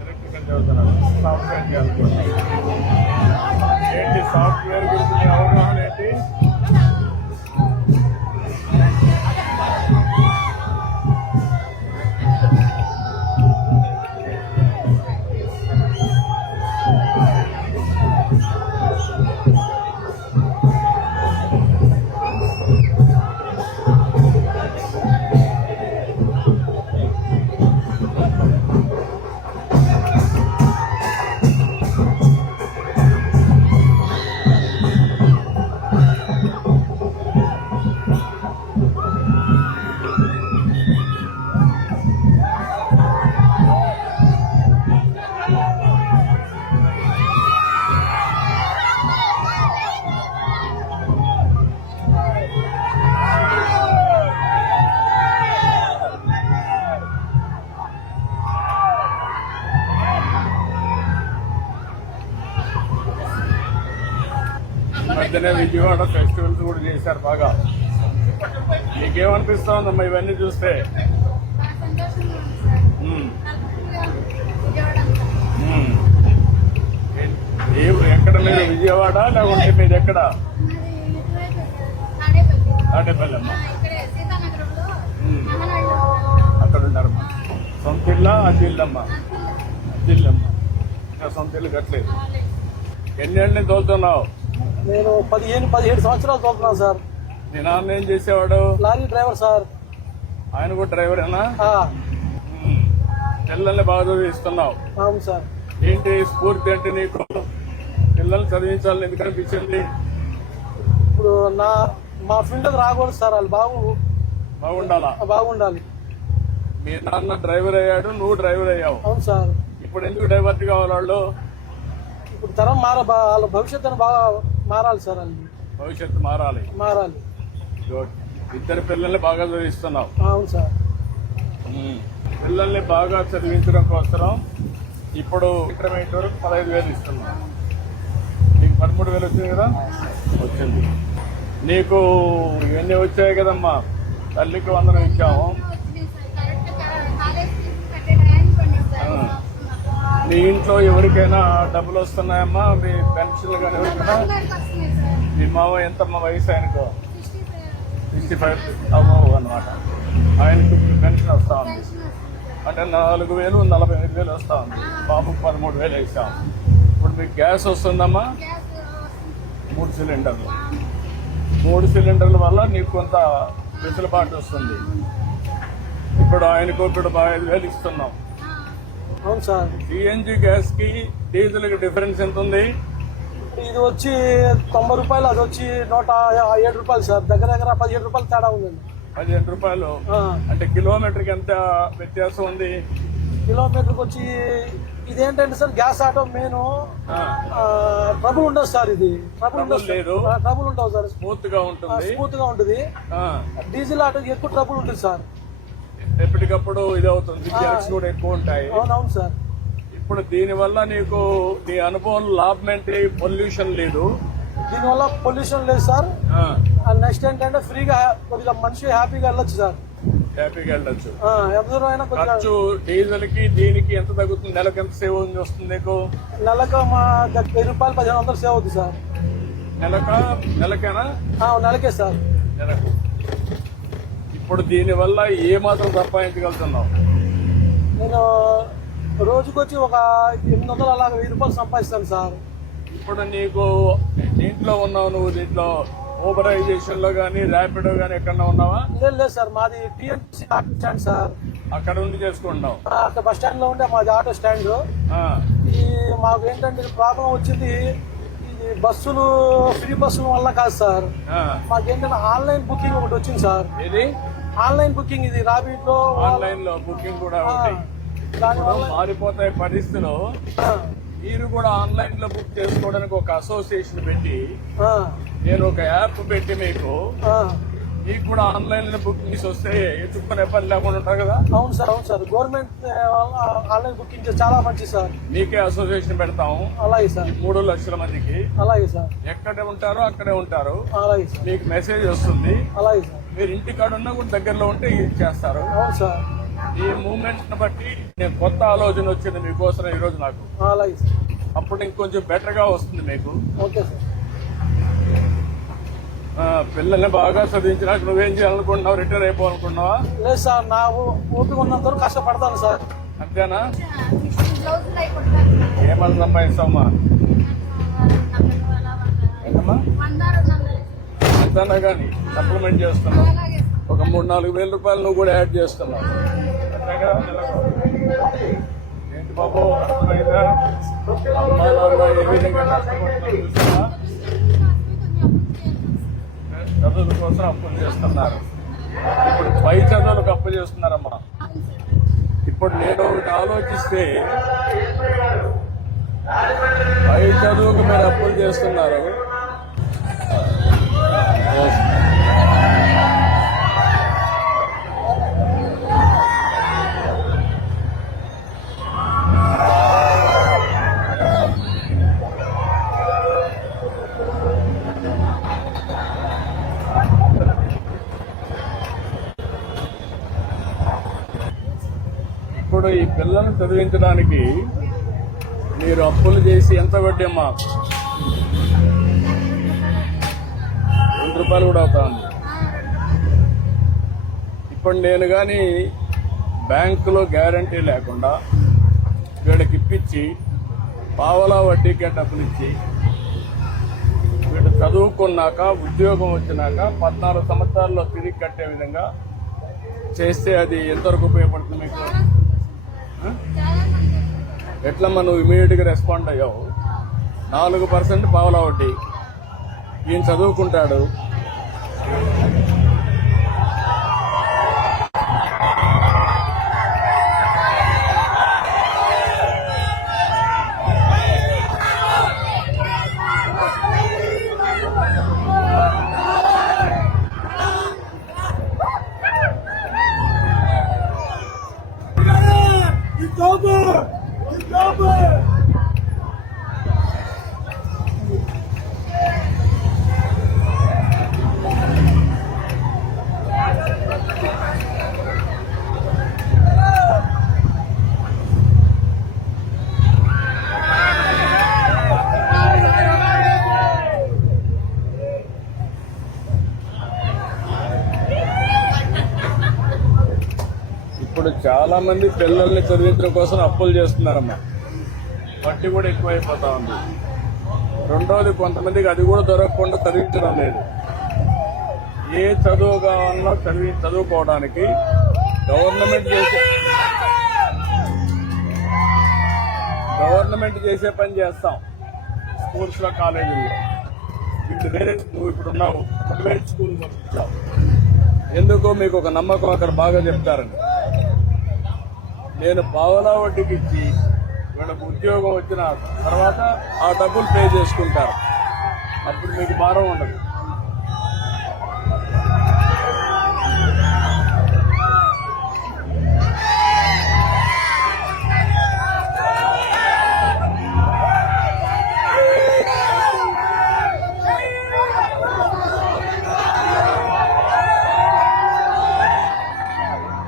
Electrical చదువుతున్నాడు software చేయాలనుకుంటున్నాడు మధ్యనే Vijayawada festivals కూడా చేశారు బాగా. నీకేమనిపిస్తోందమ్మా ఇవన్నీ చూస్తే? ఎక్కడ మీరు? విజయవాడ లేకుంటే మీరు ఎక్కడ? తాడేపల్లి అమ్మ. అక్కడ ఉన్నారమ్మా. సొంత ఇల్లా ఇల్లమ్మా ఇంకా సొంత ఇల్లు కట్టలేదు. ఎన్నేళ్ళ నుంచి తోలుతున్నావు? నేను పదిహేను పదిహేడు సంవత్సరాలు చదువుతున్నాను సార్. మీ నాన్న ఏం చేసేవాడు? Lorry driver sir. ఆయన కూడా డ్రైవరేనా. పిల్లల్ని బాగా చదివిస్తున్నావు. అవును సార్. ఏంటి స్ఫూర్తి అంటే నీకు? పిల్లల్ని చదివించాలని ఎందుకు అనిపించింది ఇప్పుడు నా మా ఫీల్డ్కి రాకూడదు సార్ వాళ్ళు బాగు బాగుండాలా? బాగుండాలి. మీ నాన్న డ్రైవర్ అయ్యాడు నువ్వు డ్రైవర్ అయ్యావు. అవును సార్. ఇప్పుడు ఎందుకు డ్రైవర్ కావాలి వాళ్ళు? ఇప్పుడు తరం మార వాళ్ళ భవిష్యత్తును బాగా మారాలి సార్ వాళ్ళు భవిష్యత్తు మారాలి. మారాలి. గుడ్. ఇద్దరు పిల్లల్ని బాగా చదివిస్తున్నావు. అవును సార్. పిల్లల్ని బాగా చదివించడం కోసం ఇప్పుడు ఇంటర్మీడియట్ వరకు పదహైదు వేలు ఇస్తున్నాం. నీకు పదమూడు వేలు వచ్చింది కదా? వచ్చింది. నీకు ఇవన్నీ వచ్చాయి కదమ్మా. తల్లికి వందనం ఇచ్చాము. మీ ఇంట్లో ఎవరికైనా డబ్బులు వస్తున్నాయమ్మా? మీ పెన్షన్లు కానీ ఎవరికైనా? మీ మావ ఎంతమ్మా వయసు ఆయనకు? సిక్స్టీ ఫైవ్ అమ్మవు అనమాట ఆయనకు పెన్షన్ వస్తా ఉంది. అంటే నాలుగు వేలు నలభై ఐదు వేలు వస్తా ఉంది. బాబుకు పదమూడు వేలు వేసాం. ఇప్పుడు మీకు గ్యాస్ వస్తుందమ్మా? మూడు సిలిండర్లు. మూడు సిలిండర్ల వల్ల నీకు కొంత వెసులుబాటు వస్తుంది. ఇప్పుడు ఆయనకు ఇప్పుడు ఐదు వేలు ఇస్తున్నాం. అవును సార్. సిఎన్జి గ్యాస్కి డీజిల్కి డిఫరెన్స్ ఎంత ఉంది? ఇది వచ్చి తొంభై రూపాయలు అది వచ్చి నూట ఏడు రూపాయలు సార్. దగ్గర దగ్గర పదిహేడు రూపాయలు తేడా ఉందండి. పదిహేను రూపాయలు. అంటే కిలోమీటర్కి ఎంత వ్యత్యాసం ఉంది? కిలోమీటర్కి వచ్చి ఇదేంటంటే sir gas auto main trouble ఉండదు సార్ ఇది. ట్రబుల్ ఉండదు లేదు. ట్రబుల్ ఉండవు సార్. స్మూత్గా ఉంటుంది. స్మూత్గా ఉంటుంది. డీజిల్ ఆటోకి ఎక్కువ ట్రబుల్ ఉంటుంది సార్. ఎప్పటికప్పుడు ఇది అవుతుంది జెర్క్స్ కూడా ఎక్కువ ఉంటాయి. అవునవును సార్. ఇప్పుడు దీని వల్ల నీకు నీ అనుభవం లాభం ఏంటి? పొల్యూషన్ లేదు. దీనివల్ల పొల్యూషన్ లేదు సార్. ఆ, నెక్స్ట్ ఏంటంటే ఫ్రీగా కొద్దిగా మనిషి హ్యాపీగా వెళ్ళొచ్చు సార్. హ్యాపీగా వెళ్ళొచ్చు. ఖర్చు డీజిల్కి దీనికి ఎంత తగ్గుతుంది? నెలకు ఎంత సేవ్ వస్తుంది నీకు? నెలకు మా వెయ్యి రూపాయలు పదిహేను వందలు సేవ్ అవుతుంది సార్. నెలక? నెలకేనా? నెలకే సార్. నెలకు. ఇప్పుడు దీని వల్ల ఏ మాత్రం సంపాదించగలుగుతున్నావు? నేను రోజుకొచ్చి ఒక ఎనిమిది వందలు అలాగ వెయ్యి రూపాయలు సంపాదిస్తాను సార్. ఇప్పుడు నీకు దీంట్లో ఉన్నావు నువ్వు దీంట్లో ఊబరైజేషన్లో కానీ ర్యాపిడో కానీ ఎక్కడన్నా ఉన్నావా? లేదు లేదు సార్ మాది టీఎంసీ ఆటో స్టాండ్ సార్. అక్కడ ఉండి చేసుకుంటున్నావు. అక్కడ బస్ స్టాండ్లో ఉండే మాది ఆటో స్టాండ్. ఈ మాకు ఏంటంటే ప్రాబ్లం వచ్చింది ఇది బస్సులు ఫ్రీ బస్సుల వల్ల కాదు సార్. ఆ. మాకేంటంటే ఆన్లైన్ బుకింగ్ ఒకటి వచ్చింది సార్. ఇది ఆన్లైన్ బుకింగ్ ఇది రాబిట్లో ఆన్లైన్లో బుకింగ్ కూడా ఉంటాయి. మారిపోతాయి పరిస్థితులు. మీరు కూడా ఆన్లైన్లో బుక్ చేసుకోవడానికి ఒక అసోసియేషన్ పెట్టి నేను ఒక యాప్ పెట్టి మీకు మీకు కూడా ఆన్లైన్లో బుకింగ్స్ వస్తే ఎత్తుక్కునే పని లేకుండా ఉంటారు కదా? అవును సార్ అవును సార్. గవర్నమెంట్ ఆన్లైన్ బుకింగ్ చాలా మంచిది సార్. మీకే అసోసియేషన్ పెడతాము. అలాగే సార్. మూడు లక్షల మందికి. అలాగే సార్. ఎక్కడ ఉంటారో అక్కడే ఉంటారు. అలాగే సార్. మీకు మెసేజ్ వస్తుంది. అలాగే సార్. మీరు ఇంటికాడ ఉన్నా కూడా దగ్గరలో ఉంటే ఇది చేస్తారు. అవును సార్. ఈ మూమెంట్ బట్టి నేను కొత్త ఆలోచన వచ్చింది మీకోసం ఈ రోజు నాకు. అలాగే సార్. అప్పుడు ఇంకొంచెం బెటర్గా వస్తుంది మీకు. Okay sir. పిల్లల్ని బాగా చదివించినాక నువ్వేం చేయాలనుకుంటున్నావు రిటైర్ అయిపోవాలనుకుంటున్నావా లేదు సార్ నా ఓపిక ఉన్నంత వరకు కష్టపడతాను సార్ అంతేనా. ఏమని సంపాదిస్తావమ్మా. అంతనా కానీ సప్లిమెంట్ చేస్తున్నావు. ఒక మూడు నాలుగు వేల రూపాయలు నువ్వు కూడా యాడ్ చేస్తున్నావు? ఏంటి బాబు అర్థమైందా అమ్మా నాన్న ఏ విధంగా కష్టపడుతున్నారు చూసావా? చదువుల కోసం అప్పులు చేస్తున్నారు. ఇప్పుడు పై చదువులకు అప్పు చేస్తున్నారమ్మా. ఇప్పుడు నేను ఒకటి ఆలోచిస్తే పై చదువుకు మీరు అప్పులు చేస్తున్నారు. ఇప్పుడు ఈ పిల్లల్ని చదివించడానికి మీరు అప్పులు చేసి ఎంత వడ్డీ అమ్మా? రెండు రూపాయలు కూడా అవుతా ఉంది. ఇప్పుడు నేను కానీ బ్యాంకులో గ్యారంటీ లేకుండా వీడికి ఇప్పించి పావలా వడ్డీకే డబ్బులు ఇచ్చి వీడు చదువుకున్నాక ఉద్యోగం వచ్చినాక పద్నాలుగు సంవత్సరాల్లో తిరిగి కట్టే విధంగా చేస్తే అది ఎంతవరకు ఉపయోగపడుతుంది మీకు? ఆ? చాలా ఎట్లమ్మా నువ్వు ఇమీడియట్గా రెస్పాండ్ అయ్యావు నాలుగు పర్సెంట్ పావలా వడ్డీ ఈయన చదువుకుంటాడు ఇప్పుడు చాలా మంది పిల్లల్ని చదివించడం కోసం అప్పులు చేస్తున్నారమ్మా. వడ్డీ కూడా ఎక్కువైపోతా ఉంది. రెండోది కొంతమందికి అది కూడా దొరకకుండా చదివించడం లేదు. ఏ చదువు కావాలన్నా చదివి చదువుకోవడానికి గవర్నమెంట్ చేసే గవర్నమెంట్ చేసే పని చేస్తాం. స్కూల్స్లో కాలేజీల్లో. ఇప్పుడు వేరే నువ్వు ఇప్పుడు ఉన్నావు ప్రైవేట్ స్కూల్. పంపించావు ఎందుకో మీకు ఒక నమ్మకం అక్కడ బాగా చెప్తారండి నేను పావలా వడ్డీకి ఇచ్చి వీళ్ళకు ఉద్యోగం వచ్చిన తర్వాత ఆ డబ్బులు పే చేసుకుంటారు. అప్పుడు మీకు భారం ఉండదు.